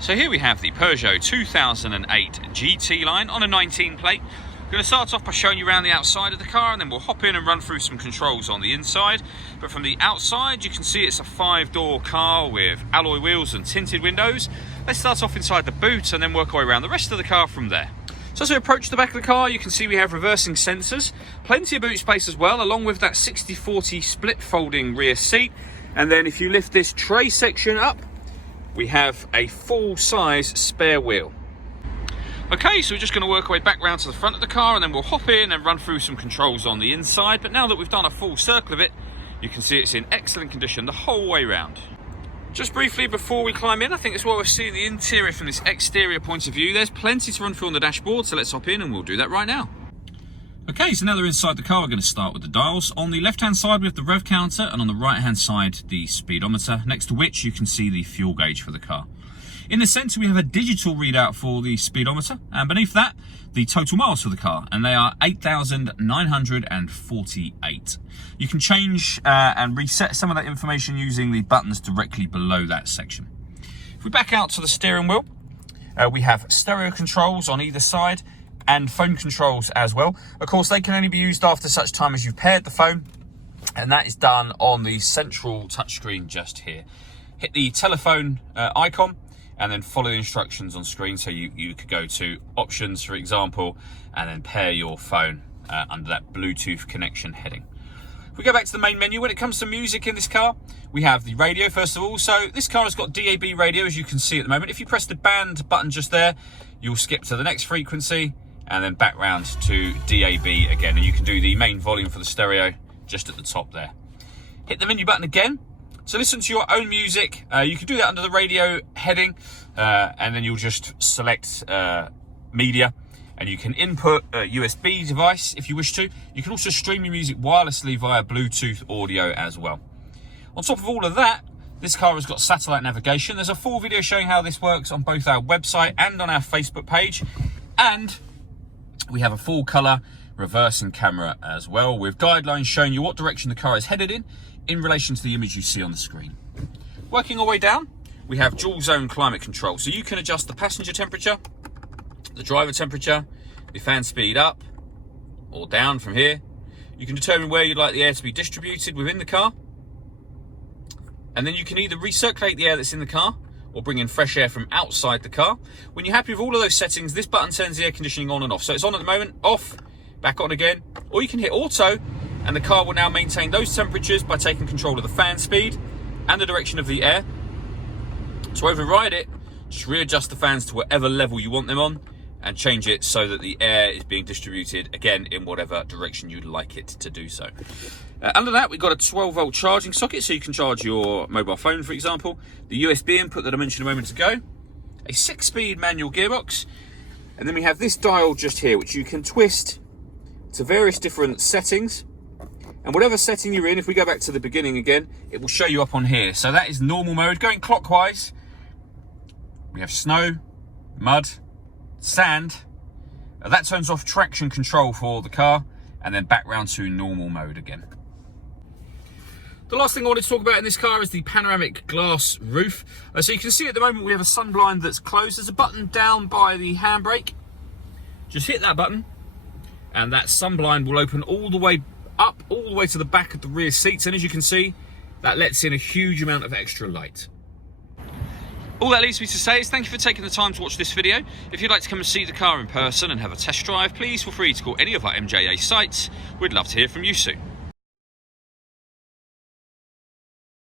So here we have the Peugeot 2008 GT line on a 19 plate. I'm going to start off by showing you around the outside of the car, and then we'll hop in and run through some controls on the inside. But from the outside you can see it's a 5-door car with alloy wheels and tinted windows. Let's start off inside the boot and then work our way around the rest of the car from there. So as we approach the back of the car, you can see we have reversing sensors, plenty of boot space as well, along with that 60/40 split folding rear seat. And then if you lift this tray section up, we have a full-size spare wheel. Okay, so we're just going to work our way back round to the front of the car, and then we'll hop in and run through some controls on the inside. But now that we've done a full circle of it, you can see it's in excellent condition the whole way round. Just briefly before we climb in, I think it's what we're seeing the interior from this exterior point of view. There's plenty to run through on the dashboard, so let's hop in and we'll do that right now. Okay, so now they're inside the car, we're going to start with the dials. On the left-hand side, we have the rev counter, and on the right-hand side, the speedometer, next to which you can see the fuel gauge for the car. In the centre, we have a digital readout for the speedometer, and beneath that, the total miles for the car, and they are 8,948. You can change and reset some of that information using the buttons directly below that section. If we back out to the steering wheel, we have stereo controls on either side, and phone controls as well. Of course, they can only be used after such time as you've paired the phone, and that is done on the central touchscreen just here. Hit the telephone icon and then follow the instructions on screen. So you could go to options, for example, and then pair your phone under that Bluetooth connection heading. If we go back to the main menu, when it comes to music in this car, we have the radio first of all. So this car has got DAB radio, as you can see at the moment. If you press the band button just there, you'll skip to the next frequency, and then back round to DAB again, and you can do the main volume for the stereo just at the top there. Hit the menu button again to listen to your own music. You can do that under the radio heading, and then you'll just select media, and you can input a USB device if you wish to. You can also stream your music wirelessly via Bluetooth audio as well. On top of all of that, this car has got satellite navigation. There's a full video showing how this works on both our website and on our Facebook page, and we have a full colour reversing camera as well, with guidelines showing you what direction the car is headed in relation to the image you see on the screen. Working our way down, we have dual zone climate control, so you can adjust the passenger temperature, the driver temperature, the fan speed up or down from here. You can determine where you'd like the air to be distributed within the car, and then you can either recirculate the air that's in the car or bring in fresh air from outside the car. When you're happy with all of those settings, this button turns the air conditioning on and off. So it's on at the moment, off, back on again, or you can hit auto, and the car will now maintain those temperatures by taking control of the fan speed and the direction of the air. To override it, just readjust the fans to whatever level you want them on, and change it so that the air is being distributed again in whatever direction you'd like it to do so. Under that, we've got a 12-volt charging socket, so you can charge your mobile phone, for example. The USB input that I mentioned a moment ago. A 6-speed manual gearbox. And then we have this dial just here, which you can twist to various different settings. And whatever setting you're in, if we go back to the beginning again, it will show you up on here. So that is normal mode. Going clockwise, we have snow, mud, sand. That turns off traction control for the car, and then back round to normal mode again. The last thing I wanted to talk about in this car is the panoramic glass roof. So you can see at the moment we have a sun blind that's closed. There's a button down by the handbrake. Just hit that button and that sun blind will open all the way up, all the way to the back of the rear seats. And as you can see, that lets in a huge amount of extra light. All that leaves me to say is thank you for taking the time to watch this video. If you'd like to come and see the car in person and have a test drive, please feel free to call any of our MJA sites. We'd love to hear from you soon.